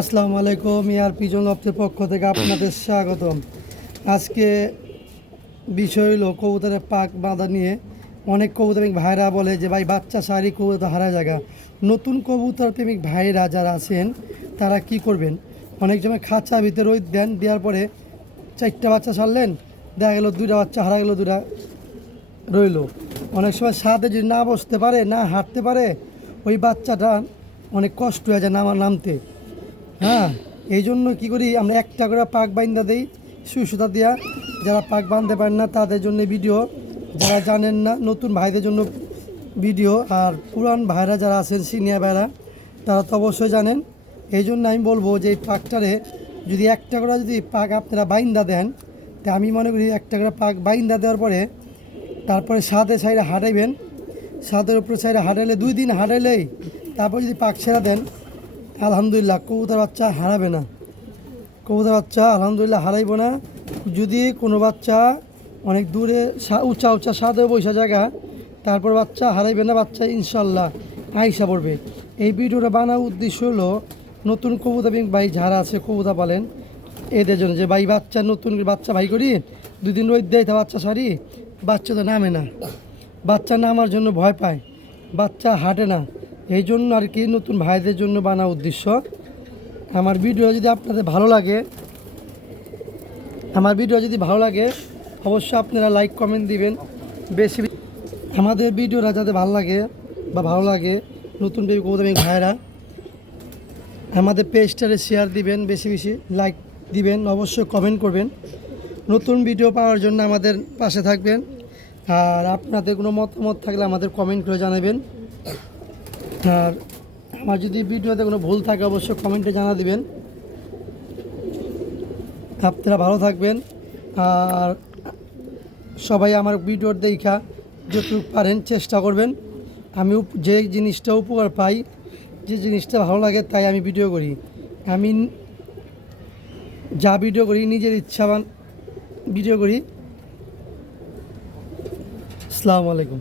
আসসালামু আলাইকুম। ইয়ার পিজন লফটের পক্ষ থেকে আপনাদের স্বাগতম। আজকে বিষয় হলো কবুতরের পাক বাঁধা নিয়ে। অনেক কবুতর প্রেমিক ভাইরা বলে যে ভাই বাচ্চা সারি কবুতর হারা জায়গা। নতুন কবুতর প্রেমিক ভাইরা যারা আছেন তারা কি করবেন, অনেক সময় খাঁচা ভিতরে ওই দেন, দেওয়ার পরে 4টা বাচ্চা ছাড়লেন, দেখা গেলো 2টা বাচ্চা হারা গেলো, 2টা রইল। অনেক সময় সাথে যদি না বসতে পারে, না হাঁটতে পারে, ওই বাচ্চাটা অনেক কষ্ট হয়ে যায় নামতে। হ্যাঁ, এই জন্য কী করি আমরা, একটা করে পাক বাইন্দা দিই সুতা দিয়া। যারা পাক বাঁধতে পারেন না তাদের জন্য ভিডিও, যারা জানেন না নতুন ভাইদের জন্য ভিডিও, আর পুরান ভাইরা যারা আছেন সিনিয়র ভাইরা তারা তো অবশ্যই জানেন। এই জন্য আমি বলবো যে এই পাকটারে যদি একটা করে যদি পাক আপনারা বাইন্দা দেন, তা আমি মনে করি একটা করে পাক বাইন্দা দেওয়ার পরে তারপরে সাইডে হাঁটাইবেন। সাদের উপরে সাইডে হাঁটাইলে 2 দিন হাঁটাইলেই তারপর যদি পাক ছেড়া দেন, আলহামদুলিল্লাহ কবুতর বাচ্চা হারাবে না। কবুতর বাচ্চা আলহামদুলিল্লাহ হারাইব না। যদি কোনো বাচ্চা অনেক দূরে উঁচা সাদে বৈশা জায়গা, তারপর বাচ্চা হারাইবে না, বাচ্চা ইনশাল্লাহ আইসা পড়বে। এই ভিডিওটা বানার উদ্দেশ্য হলো নতুন কবুতর ভাই যারা আছে কবুতর পালেন এদের জন্য, যে ভাই বাচ্চা নতুন বাচ্চা ভাই করি 2 দিন রোদ দেয় তা বাচ্চা সারি, বাচ্চা তো নামে না, বাচ্চা নামার জন্য ভয় পায়, বাচ্চা হাঁটে না। এই জন্য আর কি নতুন ভাইদের জন্য বানা উদ্দেশ্য। আমার ভিডিও যদি আপনাদের ভালো লাগে, অবশ্যই আপনারা লাইক কমেন্ট দিবেন বেশি। আমাদের ভিডিওটা যাতে ভালো লাগে নতুন কবুতর ভাইরা আমাদের পেজটারে শেয়ার দিবেন, বেশি লাইক দিবেন, অবশ্যই কমেন্ট করবেন। নতুন ভিডিও পাওয়ার জন্য আমাদের পাশে থাকবেন। আর আপনাদের কোনো মতামত থাকলে আমাদের কমেন্ট করে জানাবেন। আর আমার যদি ভিডিওতে কোনো ভুল থাকে অবশ্যই কমেন্টে জানা দিবেন। আপনারা ভালো থাকবেন। আর সবাই আমার ভিডিওর দেখা যতটুকু পারেন চেষ্টা করবেন। আমি যে জিনিসটা উপকার পাই, যে জিনিসটা ভালো লাগে তাই আমি ভিডিও করি। আমি যা ভিডিও করি নিজের ইচ্ছাবান ভিডিও করি। আসসালামু আলাইকুম।